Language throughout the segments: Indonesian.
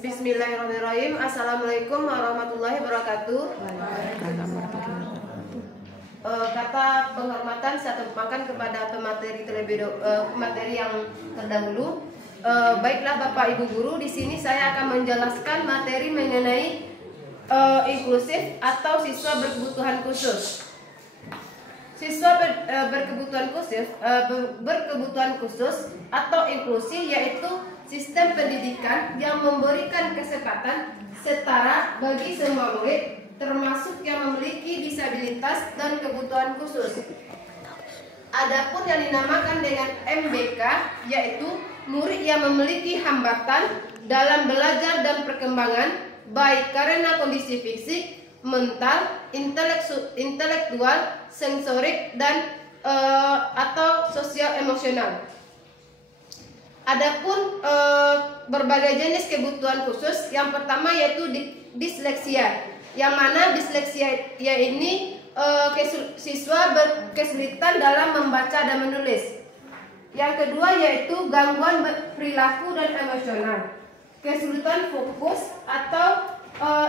Bismillahirrahmanirrahim. Assalamualaikum warahmatullahi wabarakatuh. Kata penghormatan saya tumpahkan kepada pemateri yang terdahulu. Baiklah Bapak Ibu guru, di sini saya akan menjelaskan materi mengenai inklusif atau siswa berkebutuhan khusus. Siswa berkebutuhan khusus atau inklusi yaitu sistem pendidikan yang memberikan kesempatan setara bagi semua murid, termasuk yang memiliki disabilitas dan kebutuhan khusus. Adapun yang dinamakan dengan MBK yaitu murid yang memiliki hambatan dalam belajar dan perkembangan baik karena kondisi fisik, mental, intelektual, sensorik dan atau sosial emosional. Adapun berbagai jenis kebutuhan khusus, yang pertama yaitu disleksia, yang mana disleksia ini siswa berkesulitan dalam membaca dan menulis. Yang kedua yaitu gangguan perilaku dan emosional, kesulitan fokus atau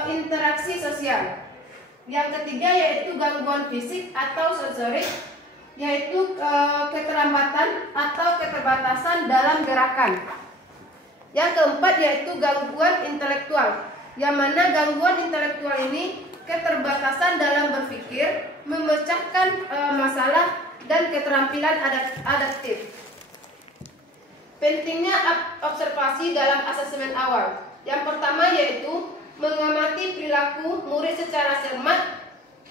interaksi sosial. Yang ketiga yaitu gangguan fisik atau sensorik, yaitu keterlambatan atau keterbatasan dalam gerakan. Yang keempat yaitu gangguan intelektual, yang mana gangguan intelektual ini keterbatasan dalam berpikir, memecahkan masalah, dan keterampilan adaptif. Pentingnya observasi dalam asesmen awal. Yang pertama yaitu mengamati perilaku murid secara cermat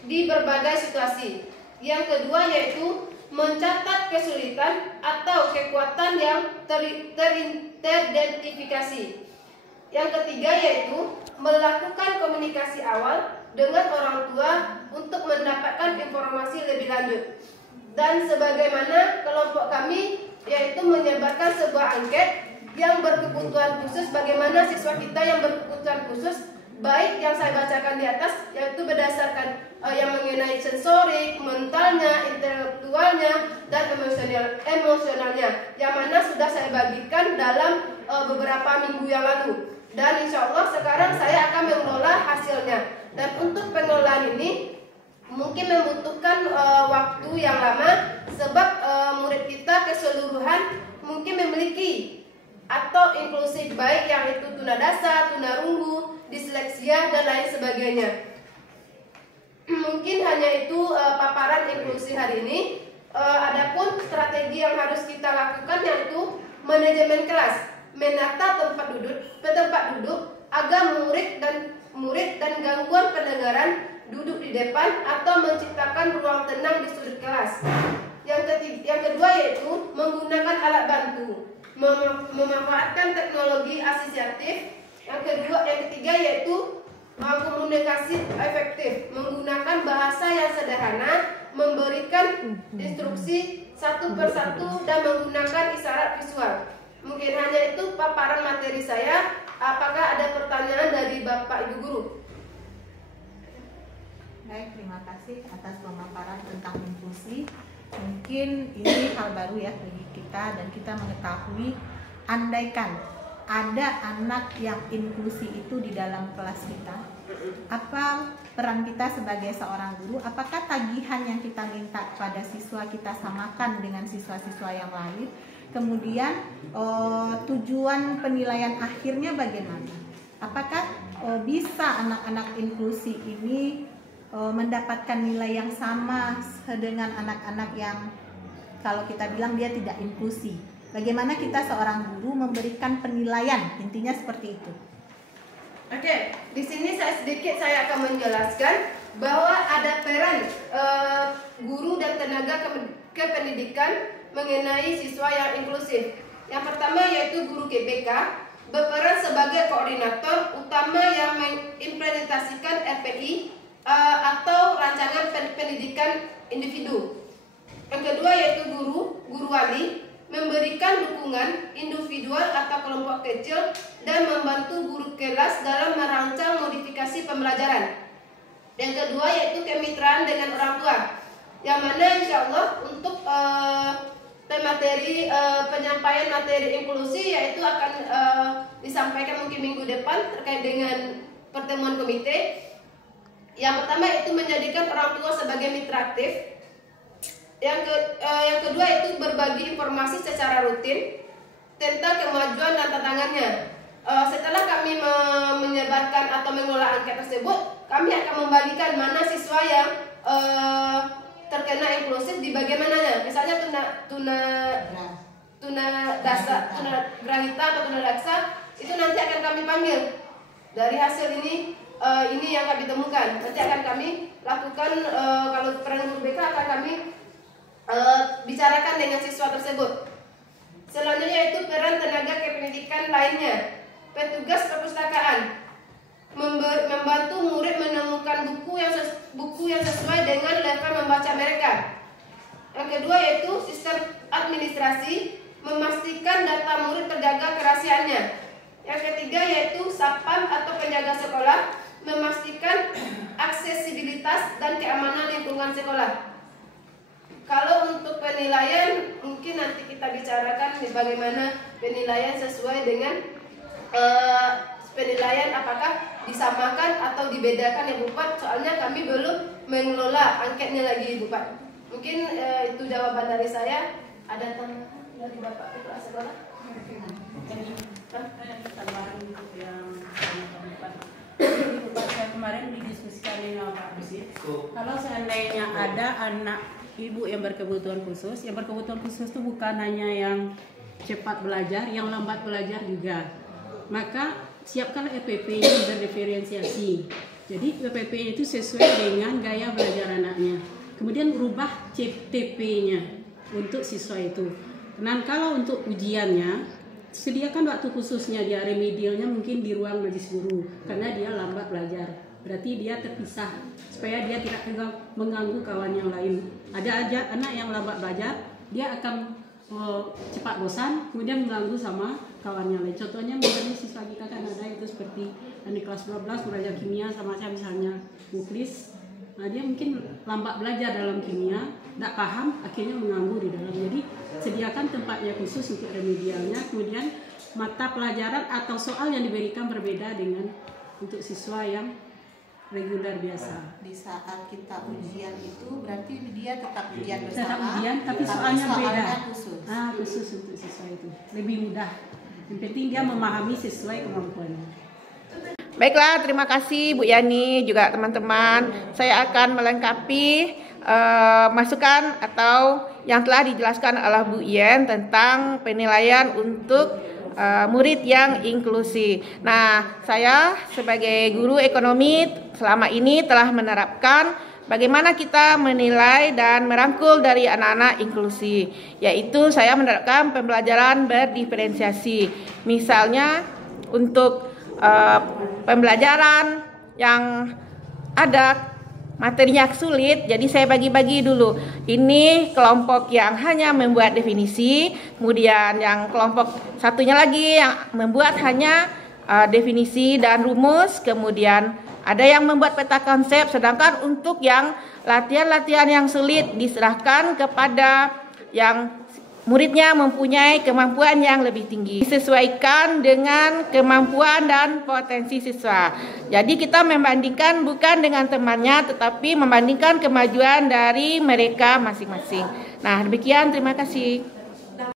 di berbagai situasi. Yang kedua yaitu mencatat kesulitan atau kekuatan yang teridentifikasi. Yang ketiga yaitu melakukan komunikasi awal dengan orang tua untuk mendapatkan informasi lebih lanjut. Dan sebagaimana kelompok kami yaitu menyebarkan sebuah angket yang berkebutuhan khusus, bagaimana siswa kita yang berkebutuhan khusus, baik yang saya bacakan di atas yaitu berdasarkan yang mengenai sensorik, mentalnya, intelektualnya, dan emosionalnya, yang mana sudah saya bagikan dalam beberapa minggu yang lalu. Dan insya Allah sekarang saya akan mengelola hasilnya. Dan untuk pengelolaan ini mungkin membutuhkan waktu yang lama, sebab murid kita keseluruhan mungkin memiliki atau inklusif, baik yang itu tunadasa, tunarunggu, disleksia, dan lain sebagainya. Mungkin hanya itu paparan inklusi hari ini. Adapun strategi yang harus kita lakukan yaitu manajemen kelas, menata tempat duduk agar murid dan gangguan pendengaran duduk di depan atau menciptakan ruang tenang di sudut kelas. Yang kedua yaitu menggunakan alat bantu, memanfaatkan teknologi asosiatif. Yang ketiga yaitu komunikasi efektif, menggunakan bahasa yang sederhana, memberikan instruksi satu persatu, dan menggunakan isyarat visual. Mungkin hanya itu paparan materi saya. Apakah ada pertanyaan dari Bapak Ibu guru? Baik, terima kasih atas pemaparan tentang inklusi. Mungkin ini hal baru ya bagi kita, dan kita mengetahui andaikan ada anak yang inklusi itu di dalam kelas kita, apa peran kita sebagai seorang guru? Apakah tagihan yang kita minta pada siswa kita samakan dengan siswa-siswa yang lain? Kemudian tujuan penilaian akhirnya bagaimana? Apakah bisa anak-anak inklusi ini mendapatkan nilai yang sama dengan anak-anak yang kalau kita bilang dia tidak inklusi? Bagaimana kita seorang guru memberikan penilaian? Intinya seperti itu. Oke, di sini saya akan menjelaskan bahwa ada peran guru dan tenaga kependidikan mengenai siswa yang inklusif. Yang pertama yaitu guru GPK berperan sebagai koordinator utama yang mengimplementasikan RPI atau rancangan pendidikan individu. Yang kedua yaitu guru wali memberikan dukungan individual atau kelompok kecil dan membantu guru kelas dalam merancang modifikasi pembelajaran. Yang kedua yaitu kemitraan dengan orang tua, yang mana insya Allah untuk materi penyampaian materi inklusi, yaitu akan disampaikan mungkin minggu depan terkait dengan pertemuan komite. Yang pertama itu menjadikan orang tua sebagai mitra aktif. Yang kedua itu berbagi informasi secara rutin tentang kemajuan dan tantangannya. Setelah kami menyebarkan atau mengelola angket tersebut, kami akan membagikan mana siswa yang terkena inklusif di bagian mananya. Misalnya tuna grahita atau tuna daksa, itu nanti akan kami panggil. Dari hasil ini yang kami temukan, nanti akan kami lakukan, kalau peran guru BK akan kami bicarakan dengan siswa tersebut. Selanjutnya yaitu peran tenaga kependidikan lainnya. Petugas perpustakaan membantu murid menemukan buku yang sesuai dengan level membaca mereka. Yang kedua yaitu sistem administrasi, memastikan data murid terjaga kerahasiaannya. Yang ketiga yaitu satpam atau penjaga sekolah, memastikan aksesibilitas dan keamanan lingkungan sekolah. Kalau untuk penilaian, mungkin nanti kita bicarakan bagaimana penilaian sesuai dengan penilaian apakah disamakan atau dibedakan ya Bu Pat. Soalnya kami belum mengelola angketnya lagi Bu Pat. Mungkin itu jawaban dari saya. Ada tambahan dari Bapak Kepala Sekolah? Saya kemarin didiskusikan dengan Pak Busit. Kalau seandainya ada anak ibu yang berkebutuhan khusus itu bukan hanya yang cepat belajar, yang lambat belajar juga. Maka siapkanlah EPP yang berdiferensiasi. Jadi EPP itu sesuai dengan gaya belajar anaknya. Kemudian rubah CTP-nya untuk siswa itu. Dan kalau untuk ujiannya, sediakan waktu khususnya, dia remedialnya mungkin di ruang majelis guru karena dia lambat belajar. Berarti dia terpisah supaya dia tidak mengganggu kawan yang lain. Ada aja anak yang lambat belajar, dia akan cepat bosan, kemudian mengganggu sama kawan yang lain. Contohnya misalnya siswa kita kan ada itu seperti di kelas 12 belajar kimia sama saya misalnya Muklis. Nah, dia mungkin lambat belajar dalam kimia, tidak paham, akhirnya mengganggu di dalam. Jadi sediakan tempatnya khusus untuk remedialnya, kemudian mata pelajaran atau soal yang diberikan berbeda dengan untuk siswa yang reguler biasa. Di saat kita ujian itu berarti dia tetap ujian bersama. Tetap ujian tapi soalnya beda. Khusus. Khusus untuk siswa itu lebih mudah. Yang penting dia memahami sesuai kemampuannya. Baiklah, terima kasih Bu Yani juga teman-teman. Saya akan melengkapi masukan atau yang telah dijelaskan oleh Bu Yen tentang penilaian untuk murid yang inklusi. Nah, saya sebagai guru ekonomi selama ini telah menerapkan bagaimana kita menilai dan merangkul dari anak-anak inklusi, yaitu saya menerapkan pembelajaran berdiferensiasi. Misalnya untuk pembelajaran yang ada materinya sulit, jadi saya bagi-bagi dulu. Ini kelompok yang hanya membuat definisi, kemudian yang kelompok satunya lagi yang membuat hanya definisi dan rumus, kemudian ada yang membuat peta konsep, sedangkan untuk yang latihan-latihan yang sulit diserahkan kepada yang muridnya mempunyai kemampuan yang lebih tinggi, disesuaikan dengan kemampuan dan potensi siswa. Jadi kita membandingkan bukan dengan temannya, tetapi membandingkan kemajuan dari mereka masing-masing. Nah, demikian, terima kasih.